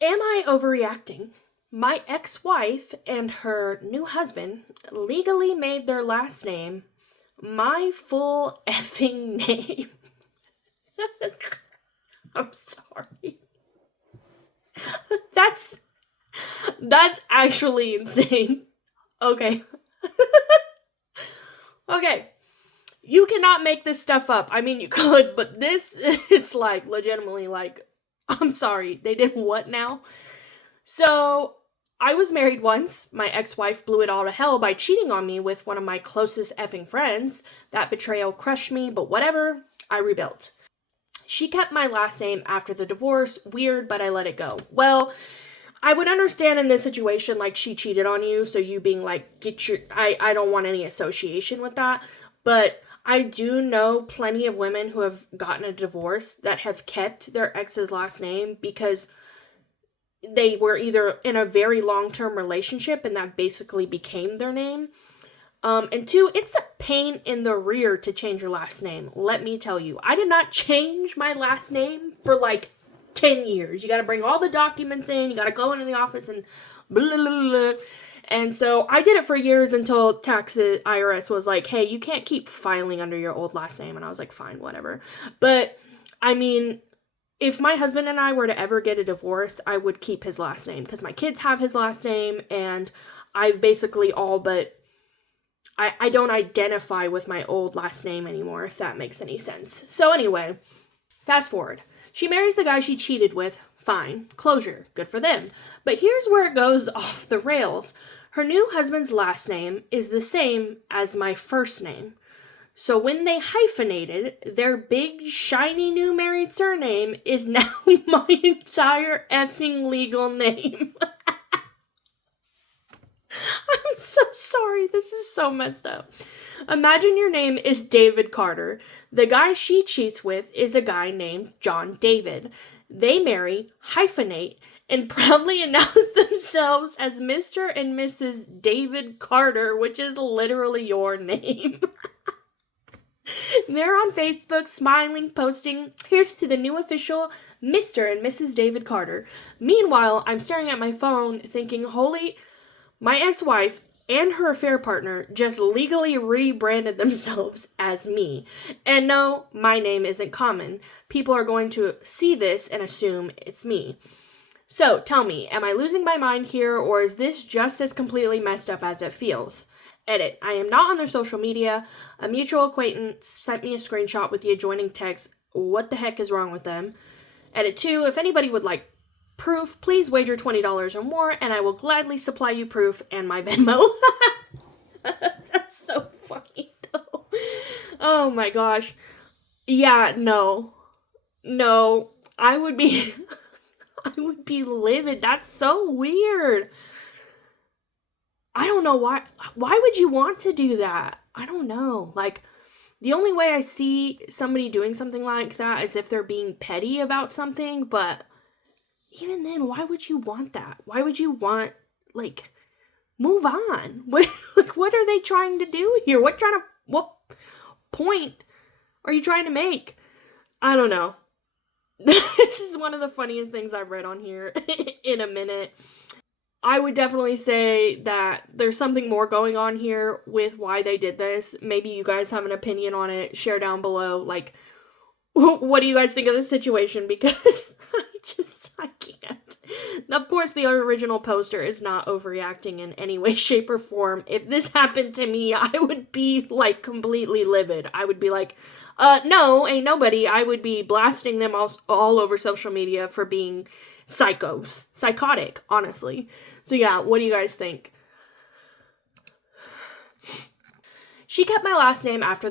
Am I overreacting? My ex-wife and her new husband legally made their last name my full effing name. I'm sorry. That's actually insane. Okay. Okay. You cannot make this stuff up. I mean, you could, but this is like legitimately like, I'm sorry. They did what now? So, I was married once. My ex-wife blew it all to hell by cheating on me with one of my closest effing friends. That betrayal crushed me, but whatever. I rebuilt. She kept my last name after the divorce. Weird, but I let it go. Well, I would understand in this situation, like, she cheated on you, so you being like, I don't want any association with that. But I do know plenty of women who have gotten a divorce that have kept their ex's last name because they were either in a very long-term relationship and that basically became their name. And two, it's a pain in the rear to change your last name. Let me tell you, I did not change my last name for like 10 years. You got to bring all the documents in. You got to go into the office and blah, blah, blah. And so I did it for years until IRS was like, hey, you can't keep filing under your old last name. And I was like, fine, whatever. But I mean, if my husband and I were to ever get a divorce, I would keep his last name because my kids have his last name and I've basically all but I don't identify with my old last name anymore, if that makes any sense. So anyway, fast forward. She marries the guy she cheated with. Fine. Closure. Good for them. But here's where it goes off the rails. Her new husband's last name is the same as my first name. So when they hyphenated, their big, shiny new married surname is now my entire effing legal name. I'm so sorry. This is so messed up. Imagine your name is David Carter. The guy she cheats with is a guy named John David. They marry, hyphenate, and proudly announce themselves as Mr. and Mrs. David Carter, which is literally your name. They're on Facebook, smiling, posting, here's to the new official Mr. and Mrs. David Carter. Meanwhile, I'm staring at my phone thinking, holy... My ex-wife and her affair partner just legally rebranded themselves as me. And no, my name isn't common. People are going to see this and assume it's me. So, tell me, am I losing my mind here, or is this just as completely messed up as it feels? Edit. I am not on their social media. A mutual acquaintance sent me a screenshot with the adjoining text. What the heck is wrong with them? Edit 2. If anybody would like proof, please wager $20 or more, and I will gladly supply you proof and my Venmo. That's so funny, though. Oh my gosh. Yeah, no. No. I would be livid. That's so weird. I don't know why. Why would you want to do that? I don't know. Like, the only way I see somebody doing something like that is if they're being petty about something, but even then, why would you want that? Why would you want, like, move on? What are they trying to do here? What point are you trying to make? I don't know. This is one of the funniest things I've read on here in a minute. I would definitely say that there's something more going on here with why they did this. Maybe you guys have an opinion on it. Share down below, like, what do you guys think of this situation? Because I can't. Of course, the original poster is not overreacting in any way, shape, or form. If this happened to me, I would be, like, completely livid. I would be like, no, ain't nobody. I would be blasting them all over social media for being psychotic, honestly. So yeah, what do you guys think? She kept my last name after